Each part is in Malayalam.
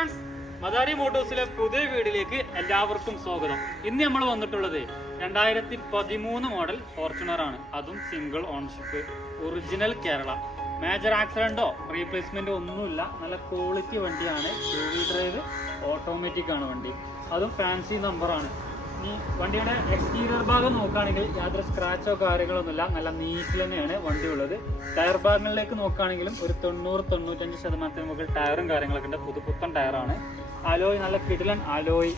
ഫ്രണ്ട്സ് മദാരി മോട്ടോഴ്സിലെ പുതിയ വീടിലേക്ക് എല്ലാവർക്കും സ്വാഗതം. ഇന്ന് നമ്മൾ വന്നിട്ടുള്ളത് രണ്ടായിരത്തി പതിമൂന്ന് മോഡൽ ഫോർച്യൂണർ ആണ് അതും single ownership original Kerala. Major ആക്സിഡന്റോ റീപ്ലേസ്മെന്റോ ഒന്നുമില്ല. നല്ല ക്വാളിറ്റി വണ്ടിയാണ്. ടൂ വീൽ ഡ്രൈവ് ഓട്ടോമാറ്റിക് ആണ് വണ്ടി. അതും ഫാൻസി നമ്പറാണ് ഈ വണ്ടിയുടെ എക്സ്റ്റീരിയർ ഭാഗം നോക്കുകയാണെങ്കിൽ യാതൊരു സ്ക്രാച്ചോ കാര്യങ്ങളൊന്നുമില്ല നല്ല നീറ്റിൽ തന്നെയാണ് വണ്ടി ഉള്ളത് ടയർ ഭാഗങ്ങളിലേക്ക് നോക്കുകയാണെങ്കിലും ഒരു തൊണ്ണൂറ് തൊണ്ണൂറ്റഞ്ച് ശതമാനത്തിന് മുകളിൽ ടയറും കാര്യങ്ങളൊക്കെ ഉണ്ട്. പുതുപുത്തൻ ടയറാണ് അലോയ് നല്ല കിടിലൻ അലോയ്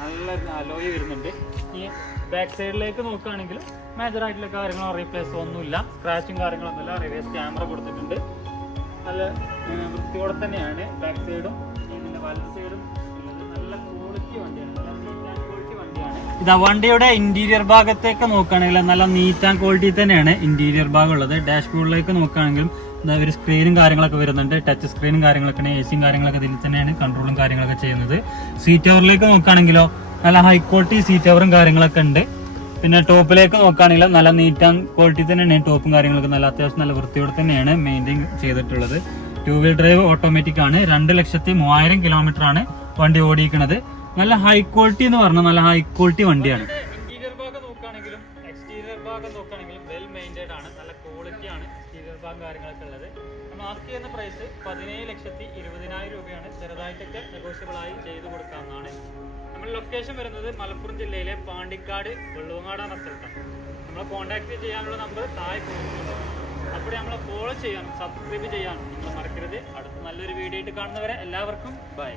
നല്ല അലോയ് വരുന്നുണ്ട്. ഇനി ബാക്ക് സൈഡിലേക്ക് നോക്കുകയാണെങ്കിലും മേജർ ആയിട്ടുള്ള കാര്യങ്ങളോ റീപ്ലേസോ ഒന്നുമില്ല സ്ക്രാച്ചും കാര്യങ്ങളൊന്നുമില്ല റിവേഴ്സ് ക്യാമറ കൊടുത്തിട്ടുണ്ട്. നല്ല വൃത്തിയോടെ തന്നെയാണ്. ബാക്ക് സൈഡും ഇതിന്റെ വലത് സൈഡും ഇതാ വണ്ടിയുടെ ഇന്റീരിയർ ഭാഗത്തേക്ക് നോക്കുകയാണെങ്കിൽ നല്ല നീറ്റ് ആൻഡ് ക്വാളിറ്റി തന്നെയാണ് ഇന്റീരിയർ ഭാഗം ഉള്ളത്. ഡാഷ്ബോർഡിലേക്ക് നോക്കുകയാണെങ്കിലും ഒരു സ്ക്രീനും കാര്യങ്ങളൊക്കെ വരുന്നുണ്ട്. ടച്ച് സ്ക്രീനും കാര്യങ്ങളൊക്കെ എ സിയും കാര്യങ്ങളൊക്കെ ഇതിൽ തന്നെയാണ് കൺട്രോളും കാര്യങ്ങളൊക്കെ ചെയ്യുന്നത്. സീറ്റ് ഓവറിലേക്ക് നോക്കുകയാണെങ്കിലോ നല്ല ഹൈ ക്വാളിറ്റി സീറ്റ് ഓവറും കാര്യങ്ങളൊക്കെ ഉണ്ട്. പിന്നെ ടോപ്പിലേക്ക് നോക്കുകയാണെങ്കിലും നല്ല നീറ്റ് ആൻഡ് ക്വാളിറ്റി തന്നെയാണ്. ടോപ്പും കാര്യങ്ങളൊക്കെ നല്ല അത്യാവശ്യം നല്ല വൃത്തിയോടെ തന്നെയാണ് മെയിന്റെയിൻ ചെയ്തിട്ടുള്ളത്. ടൂ വീൽ ഡ്രൈവ് ഓട്ടോമാറ്റിക് ആണ്. രണ്ട് ലക്ഷത്തി മൂവായിരം കിലോമീറ്റർ ആണ് വണ്ടി ഓടിക്കുന്നത് നല്ല ഹൈ ക്വാളിറ്റി എന്ന് പറഞ്ഞ നല്ല ഹൈ ക്വാളിറ്റി വണ്ടിയാണ്. ഭാഗം എക്സ്റ്റീരിയർ ഭാഗം വെൽ ആണ് നല്ല ഭാഗം കാര്യങ്ങളൊക്കെ ഉള്ളത്. നമ്മൾ ആസ്ക് ചെയ്യുന്ന പ്രൈസ് ചെയ്തു ലൊക്കേഷൻ വരുന്നത് മലപ്പുറം ജില്ലയിലെ പാണ്ടിക്കാട് വെള്ളുവങ്ങാട് എന്ന സ്ഥലത്താണ് നമ്മളെ കോൺടാക്ട് ചെയ്യാനുള്ള നമ്പർ താഴെ കൊടുക്കുന്നുണ്ട് അപ്പോൾ നമ്മളെ ഫോളോ ചെയ്യാനും സബ്സ്ക്രൈബ് ചെയ്യാനും നിങ്ങൾ മറക്കരുത്. അടുത്ത നല്ലൊരു വീഡിയോ ആയിട്ട് കാണുന്നവരെ എല്ലാവർക്കും ബൈ